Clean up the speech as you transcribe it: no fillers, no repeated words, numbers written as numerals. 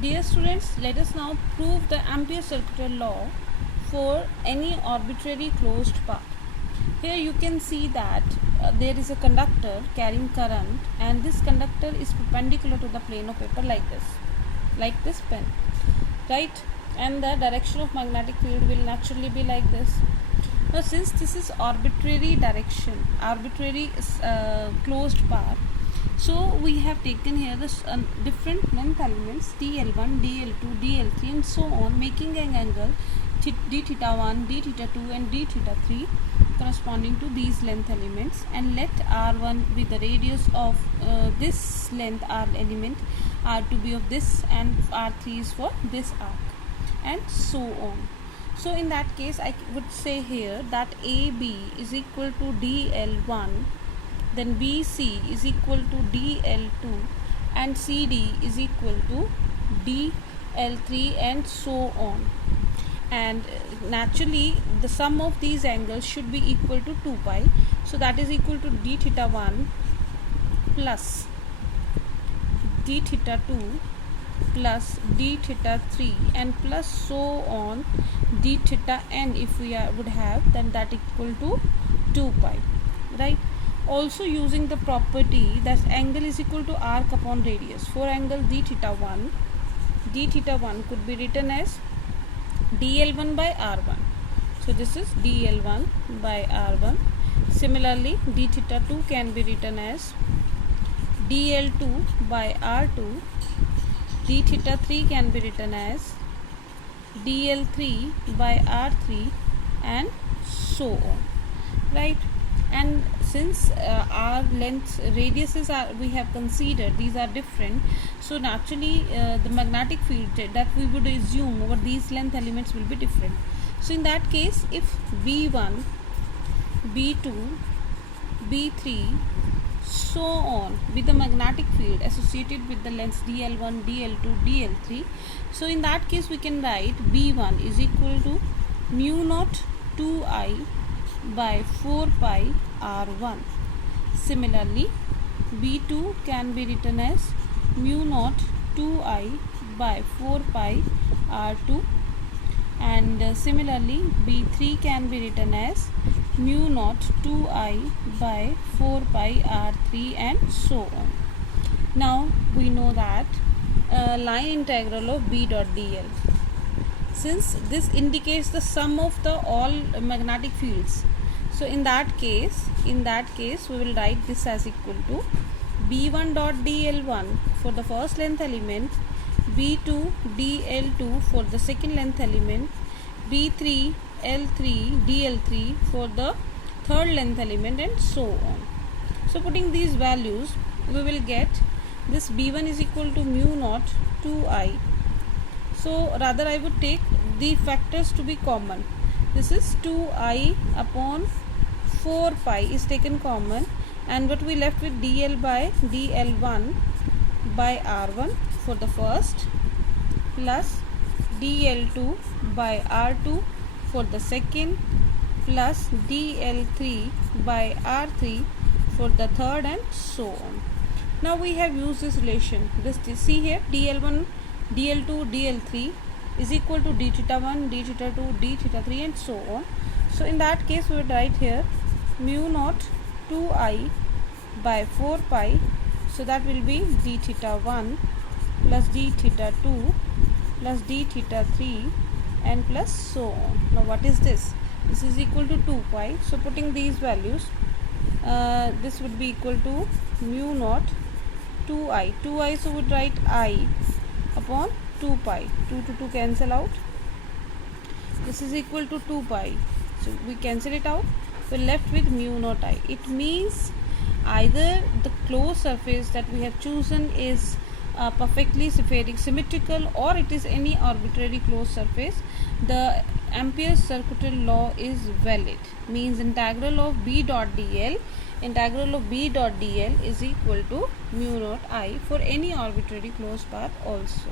Dear students, let us now prove the Ampere's circular law for any arbitrary closed path. Here you can see that there is a conductor carrying current, and this conductor is perpendicular to the plane of paper like this pen, right? And the direction of magnetic field will naturally be like this. Now since this is arbitrary direction, arbitrary closed path, so we have taken here the different length elements dl1, dl2, dl3 and so on, making an angle d theta 1, d theta 2 and d theta 3 corresponding to these length elements, and let r1 be the radius of this length r element, r2 be of this, and r3 is for this arc, and so on. So in that case I would say here that AB is equal to dl1, then BC is equal to dl2 and CD is equal to dl3 and so on. And naturally the sum of these angles should be equal to 2 pi, so that is equal to d theta 1 plus d theta 2 plus d theta 3 and plus so on d theta n, if we would have, then that equal to 2 pi, right? Also using the property that angle is equal to arc upon radius, for angle d theta 1 could be written as dl1 by r1. So this is dl1 by r1. Similarly d theta 2 can be written as dl2 by r2. D theta 3 can be written as dl3 by r3 and so on, right? And since our length radiuses are, we have considered these are different, so naturally the magnetic field that we would assume over these length elements will be different. So in that case, if B1, B2, B3 so on with the magnetic field associated with the lengths dl1, dl2, dl3, so in that case we can write B1 is equal to mu naught 2I by 4 pi r1. Similarly B2 can be written as mu naught 2I by 4 pi r2, and similarly B3 can be written as mu naught 2I by 4 pi r3 and so on. Now we know that line integral of B dot dl, since this indicates the sum of the all magnetic fields, so in that case we will write this as equal to B1 dot dl1 for the first length element, B2 dl2 for the second length element, B3 L3 dl3 for the third length element and so on. So putting these values we will get this B1 is equal to mu naught 2I. So rather I would take the factors to be common. This is 2I upon 4 pi is taken common, and what we left with dl by dl1 by r1 for the first, plus dl2 by r2 for the second, plus dl3 by r3 for the third and so on. Now we have used this relation. This see here dl1, dl2, dl3 is equal to d theta 1, d theta 2, d theta 3 and so on. So in that case we would write here mu naught 2I by 4 pi, so that will be d theta 1 plus d theta 2 plus d theta 3 and plus so on. Now what is this? This is equal to 2 pi. So putting these values, this would be equal to mu naught 2I, so would write I upon 2 pi. 2 to 2 cancel out. This is equal to 2 pi. So we cancel it out. We're left with mu naught I. It means either the closed surface that we have chosen is perfectly symmetrical, or it is any arbitrary closed surface. The Ampere's circular law is valid. Means integral of B dot dl is equal to mu naught I for any arbitrary closed path also.